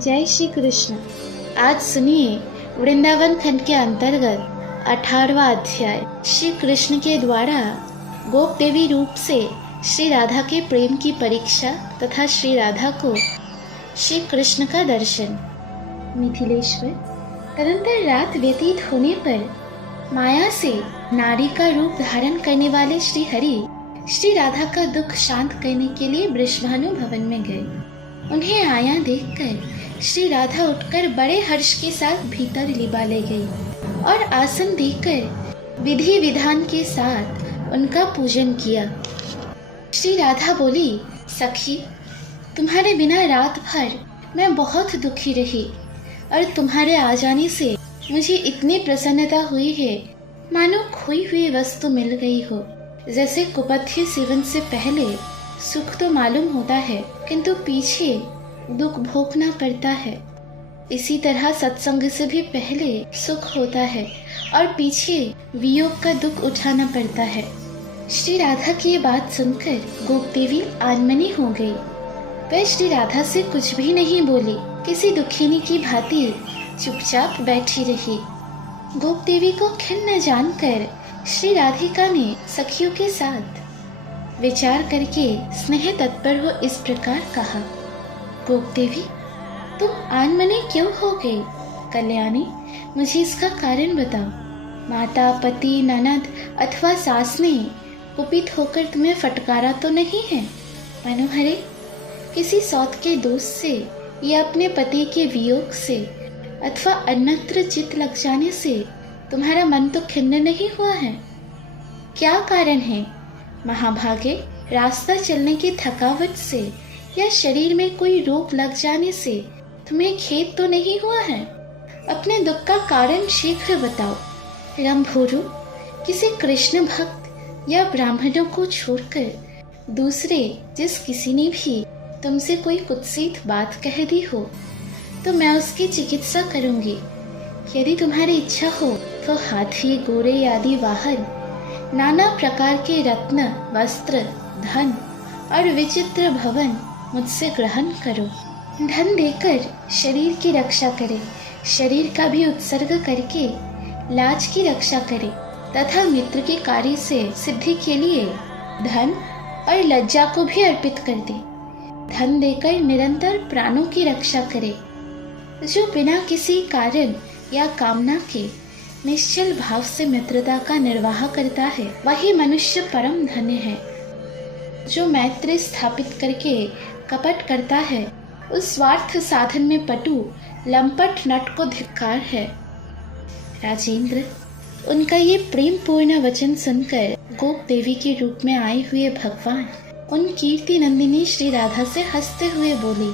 जय श्री कृष्ण। आज सुनिए वृंदावन खंड के अंतर्गत 18वां अध्याय। श्री कृष्ण के द्वारा गोप देवी रूप से श्री राधा के प्रेम की परीक्षा तथा श्री राधा को श्री कृष्ण का दर्शन। मिथिलेश्वर। तदंतर रात व्यतीत होने पर माया से नारी का रूप धारण करने वाले श्री हरि श्री राधा का दुख शांत करने के लिए वृषभानु भवन में गए। उन्हें आया देखकर श्री राधा उठकर बड़े हर्ष के साथ भीतर लिबा ले गई और आसन देकर विधि विधान के साथ उनका पूजन किया। श्री राधा बोली, सखी, तुम्हारे बिना रात भर मैं बहुत दुखी रही और तुम्हारे आ जाने से मुझे इतनी प्रसन्नता हुई है मानो खोई हुई वस्तु मिल गई हो। जैसे कुपथ्य सेवन से पहले सुख तो मालूम होता है किंतु पीछे दुख भोगना पड़ता है, इसी तरह सत्संग से भी पहले सुख होता है और पीछे वियोग का दुख उठाना पड़ता है। श्री राधा की ये बात सुनकर गोप देवी आनमनी हो गई। वह श्री राधा से कुछ भी नहीं बोली, किसी दुखिनी की भांति चुपचाप बैठी रही। गोप देवी को खिन्न जानकर श्री राधिका ने सखियों के साथ विचार करके स्नेह तत्पर हो इस प्रकार कहा, गोप देवी, तुम आनमनी क्यों हो गई? कल्याणी, मुझे इसका कारण बताओ। माता, पति, ननद अथवा सास ने कुपित होकर तुम्हें फटकारा तो नहीं है? मनोहरे, किसी सौत के दोष से या अपने पति के वियोग से अथवा अन्यत्र चित लग जाने से तुम्हारा मन तो खिन्न नहीं हुआ है? क्या कारण है? महाभागे, रास्ता चलने की थकावट से या शरीर में कोई रोग लग जाने से तुम्हें खेद तो नहीं हुआ है? अपने दुख का कारण शीघ्र बताओ। रंभोरु, किसी कृष्ण भक्त या ब्राह्मणों को छोड़कर दूसरे जिस किसी ने भी तुमसे कोई कुत्सित बात कह दी हो तो मैं उसकी चिकित्सा करूंगी। यदि तुम्हारी इच्छा हो तो हाथी, घोड़े आदि वाहन, नाना प्रकार के रत्न, वस्त्र, धन और विचित्र भवन मुझसे ग्रहण करो। धन देकर शरीर की रक्षा करे, शरीर का भी उत्सर्ग करके लाज की रक्षा करे तथा मित्र के कार्य से सिद्धि के लिए धन और लज्जा को भी अर्पित कर दे। धन देकर निरंतर प्राणों की रक्षा करे। जो बिना किसी कारण या कामना के निश्चल भाव से मित्रता का निर्वाह करता है वही मनुष्य परम धन्य है। जो मैत्री स्थापित करके कपट करता है उस स्वार्थ साधन में पटु लंपट नट को धिक्कार है। राजेंद्र, उनका ये प्रेम पूर्ण वचन सुनकर गोप देवी के रूप में आए हुए भगवान उन कीर्ति नंदिनी श्री राधा से हंसते हुए बोली,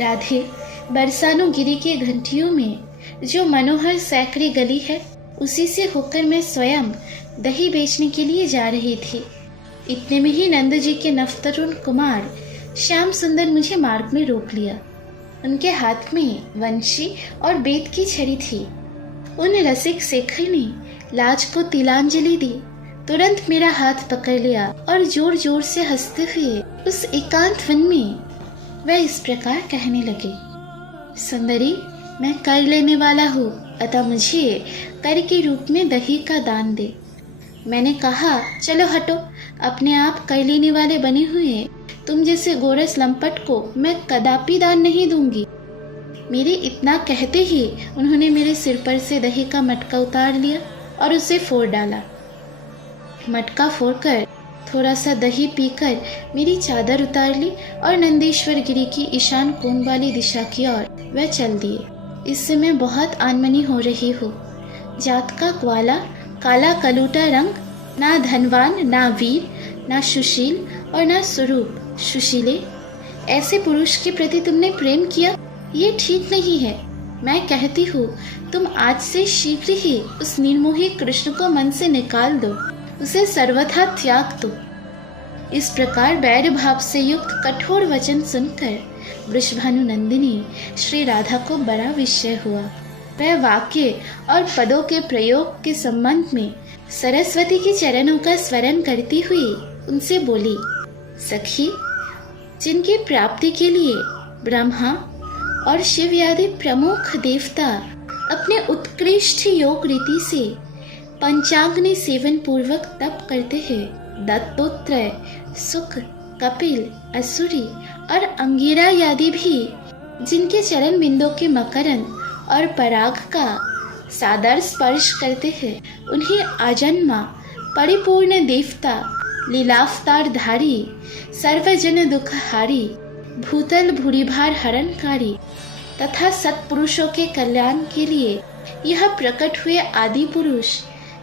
राधे, बरसानु गिरी के घंटियों में जो मनोहर सैकड़ी गली है उसी से होकर मैं स्वयं दही बेचने के लिए जा रही थी। इतने में ही नंद जी के नवतरुण कुमार श्याम सुंदर मुझे मार्ग में रोक लिया। उनके हाथ में वंशी और बेत की छड़ी थी। उन रसिक शेखर ने लाज को तिलांजलि दी, तुरंत मेरा हाथ पकड़ लिया और जोर जोर से हंसते हुए उस एकांत वन में वह इस प्रकार कहने लगे, सुंदरी, मैं कर लेने वाला हूँ, अतः मुझे कर के रूप में दही का दान दे। मैंने कहा, चलो हटो, अपने आप कर लेने वाले बने हुए तुम जैसे गोरस लंपट को मैं कदापि दान नहीं दूंगी। मेरे इतना कहते ही उन्होंने मेरे सिर पर से दही का मटका उतार लिया और उसे फोड़ डाला। मटका फोड़कर थोड़ा सा दही पीकर मेरी चादर उतार ली और नंदीश्वर गिरी की ईशान कोण वाली दिशा की ओर वह चल दिए। इससे मैं बहुत आनमनी हो रही हूँ। जात का ग्वाला, काला कलूटा रंग, ना धनवान, ना वीर, ना सुशील और ना स्वरूप सुशीले, ऐसे पुरुष के प्रति तुमने प्रेम किया, ये ठीक नहीं है। मैं कहती हूँ तुम आज से शीघ्र ही उस निर्मोही कृष्ण को मन से निकाल दो, उसे सर्वथा त्याग दो। इस प्रकार बैर भाव से युक्त कठोर वचन सुनकर वृषभानु नंदिनी श्री राधा को बड़ा विस्मय हुआ। वह वाक्य और पदों के प्रयोग के संबंध में सरस्वती के चरणों का स्मरण करती हुई उनसे बोली, सखी, जिनकी प्राप्ति के लिए ब्रह्मा और शिव आदि प्रमुख देवता अपने उत्कृष्ट योग रीति से पंचाग्नि सेवन पूर्वक तप करते हैं। दत्तोत्रय, सुक, कपिल, असुरी और अंगिरा आदि भी जिनके चरण बिंदु के मकरंद और पराग का सादर स्पर्श करते हैं, उन्हें आजन्मा परिपूर्ण देवता, लीलावतारधारी, सर्वजन दुखहारी, भूतल भूरिभार हरणकारी तथा सत्पुरुषों के कल्याण के लिए यह प्रकट हुए आदि पुरुष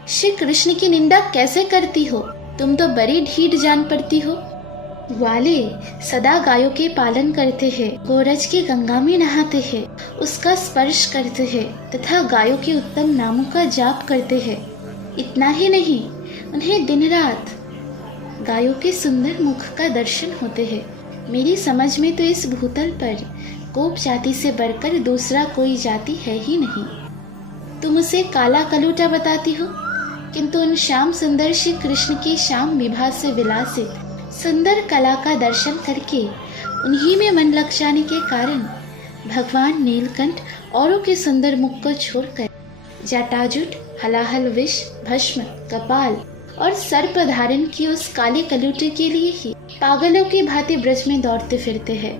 श्री कृष्ण की निंदा कैसे करती हो? तुम तो बड़ी ढीठ जान पड़ती हो। ग्वाले सदा गायों के पालन करते हैं, गोरज की गंगा में नहाते हैं, उसका स्पर्श करते हैं तथा गायों के उत्तम नामों का जाप करते हैं। इतना ही नहीं, उन्हें दिन रात गायों के सुंदर मुख का दर्शन होते हैं। मेरी समझ में तो इस भूतल पर गोप जाति से बढ़कर दूसरा कोई जाति है ही नहीं। तुम उसे काला कलूटा बताती हो, किंतु उन श्याम सुंदर श्री कृष्ण की श्याम विभा से विलासित सुंदर कला का दर्शन करके उन्हीं में मन लग जाने के कारण भगवान नीलकंठ औरों के सुंदर मुख को छोड़कर जटाजुट, हलाहल, विष, भस्म, कपाल और सर्प धारण की उस काले कलूटे के लिए ही पागलों की भांति ब्रज में दौड़ते फिरते हैं।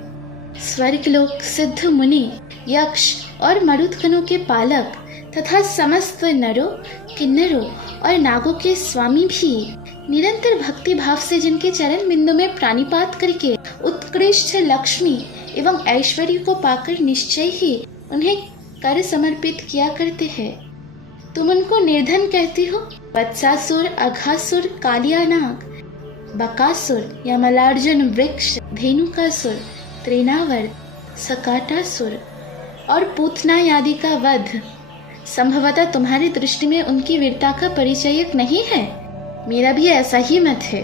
स्वर्गलोक, सिद्ध मुनि, यक्ष और मरुदगणों के पालक तथा समस्त नरों, किन्नरों और नागों के स्वामी भी निरंतर भक्ति भाव से जिनके चरण बिंदु में प्राणिपात करके उत्कृष्ट लक्ष्मी एवं ऐश्वर्य को पाकर निश्चय ही उन्हें कर समर्पित किया करते हैं। तुम उनको निर्धन कहती हो। वत्सासुर, अघासुर, कालियानाग, बकासुर, यमलार्जुन वृक्ष, धेनुकासुर, त्रिनावर्त, सकाटासुर और पूतना आदि का वध संभवतः तुम्हारी दृष्टि में उनकी वीरता का परिचयक नहीं है। मेरा भी ऐसा ही मत है।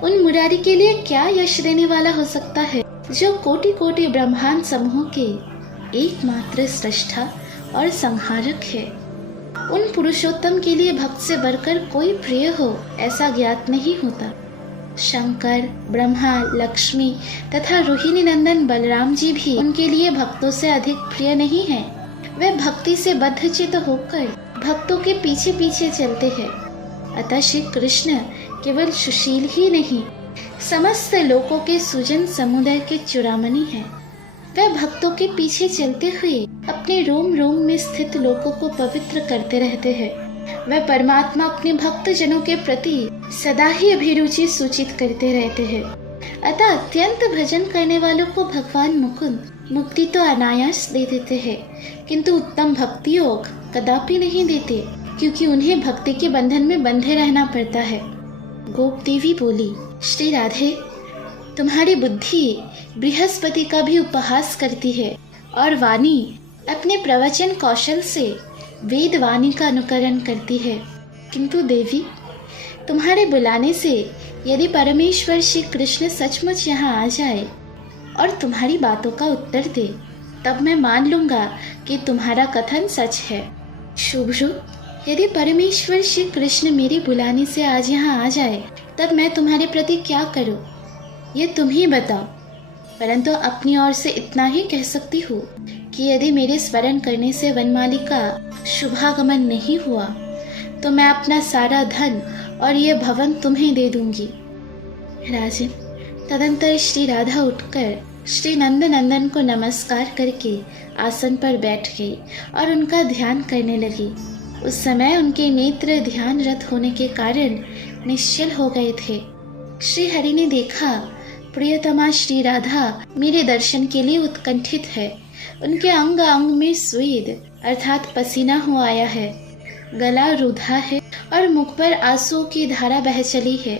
उन मुरारी के लिए क्या यश देने वाला हो सकता है जो कोटि कोटि ब्रह्मांड समूहों के एकमात्र सृष्टा और संहारक है। उन पुरुषोत्तम के लिए भक्त से बढ़कर कोई प्रिय हो ऐसा ज्ञात नहीं होता। शंकर, ब्रह्मा, लक्ष्मी तथा रोहिणी नंदन बलराम जी भी उनके लिए भक्तों से अधिक प्रिय नहीं है। वे भक्ति से बद्धचित्त होकर भक्तों के पीछे पीछे चलते हैं। अतः श्री कृष्ण केवल सुशील ही नहीं, समस्त लोकों के सुजन समुदाय के चूड़ामणि हैं। वे भक्तों के पीछे चलते हुए अपने रोम रोम में स्थित लोकों को पवित्र करते रहते हैं। वे परमात्मा अपने भक्त जनों के प्रति सदा ही अभिरुचि सूचित करते रहते हैं। अतः अत्यंत भजन करने वालों को भगवान मुकुंद मुक्ति तो अनायास दे देते हैं, किंतु उत्तम भक्ति योग कदापि नहीं देते, क्योंकि उन्हें भक्ति के बंधन में बंधे रहना पड़ता है। गोप देवी बोली, श्री राधे, तुम्हारी बुद्धि बृहस्पति का भी उपहास करती है और वाणी अपने प्रवचन कौशल से वेद वाणी का अनुकरण करती है। किंतु देवी, तुम्हारे बुलाने से यदि परमेश्वर श्री कृष्ण सचमुच यहाँ आ जाए और तुम्हारी बातों का उत्तर दे, तब मैं मान लूंगा कि तुम्हारा कथन सच है। शुभ्रू, यदि परमेश्वर श्री कृष्ण मेरे बुलाने से आज यहाँ आ जाए, तब मैं तुम्हारे प्रति क्या करूं, ये तुम ही बताओ। परंतु अपनी ओर से इतना ही कह सकती हूँ कि यदि मेरे स्मरण करने से वनमाली का शुभागमन नहीं हुआ, तो मैं अपना सारा धन और ये भवन तुम्हें दे दूंगी। राजन, तदंतर श्री राधा उठकर श्री नंद नंदन को नमस्कार करके आसन पर बैठ गई और उनका ध्यान करने लगी। उस समय उनके नेत्र ध्यान रत होने के कारण निश्चल हो गए थे। श्री हरि ने देखा, प्रियतमा श्री राधा मेरे दर्शन के लिए उत्कंठित है। उनके अंग अंग में स्वेद अर्थात पसीना हो आया है, गला रूधा है और मुख पर आंसुओं की धारा बह चली है।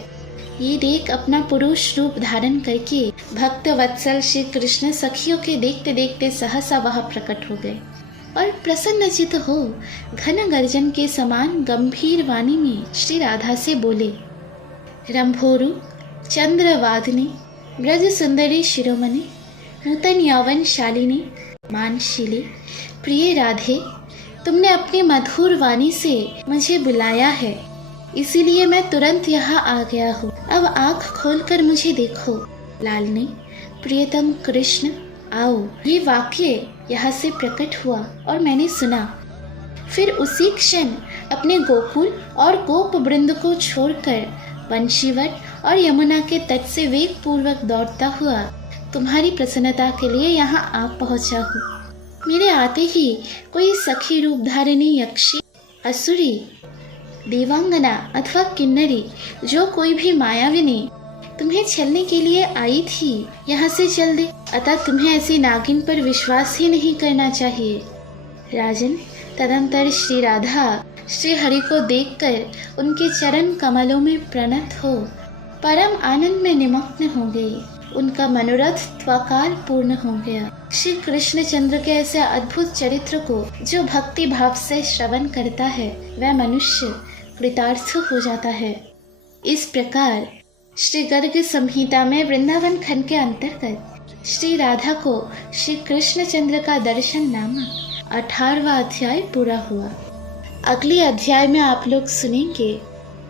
ये देख अपना पुरुष रूप धारण करके भक्त वत्सल श्री कृष्ण सखियों के देखते देखते सहसा वह प्रकट हो गए और प्रसन्नचित हो घन गर्जन के समान गंभीर वाणी में श्री राधा से बोले, रंभोरु चंद्रवादिनी ब्रज सुंदरी शिरोमणि नूतन यौवन शालिनी मानशीली, प्रिय राधे, तुमने अपनी मधुर वाणी से मुझे बुलाया है, इसीलिए मैं तुरंत यहाँ आ गया हूँ। अब आँख खोलकर मुझे देखो। लालनी, प्रियतम कृष्ण, आओ, ये वाक्य यहाँ से प्रकट हुआ और मैंने सुना। फिर उसी क्षण अपने गोकुल और गोप वृंद को छोड़कर वंशीवट और यमुना के तट से वेग पूर्वक दौड़ता हुआ तुम्हारी प्रसन्नता के लिए यहाँ आ पहुँचा हूँ। मेरे आते ही कोई सखी रूप धारिणी यक्षी, असुरी, देवांगना अथवा किन्नरी, जो कोई भी मायाविनी तुम्हें छलने के लिए आई थी, यहाँ से चल दे। अतः तुम्हें ऐसी नागिन पर विश्वास ही नहीं करना चाहिए। राजन, तदंतर श्री राधा श्री हरि को देखकर उनके चरण कमलों में प्रणत हो परम आनंद में निमग्न हो गई। उनका मनोरथ त्वकाल पूर्ण हो गया। श्री कृष्णचंद्र के ऐसे अद्भुत चरित्र को जो भक्ति भाव से श्रवण करता है, वह मनुष्य कृतार्थ हो जाता है। इस प्रकार श्री गर्ग संहिता में वृंदावन खंड के अंतर्गत श्री राधा को श्री कृष्णचंद्र का दर्शन नामक 18वां अध्याय पूरा हुआ। अगले अध्याय में आप लोग सुनेंगे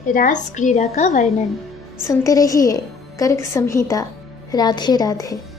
रास क्रीड़ा का वर्णन। सुनते रहिए गर्ग संहिता। राधे राधे।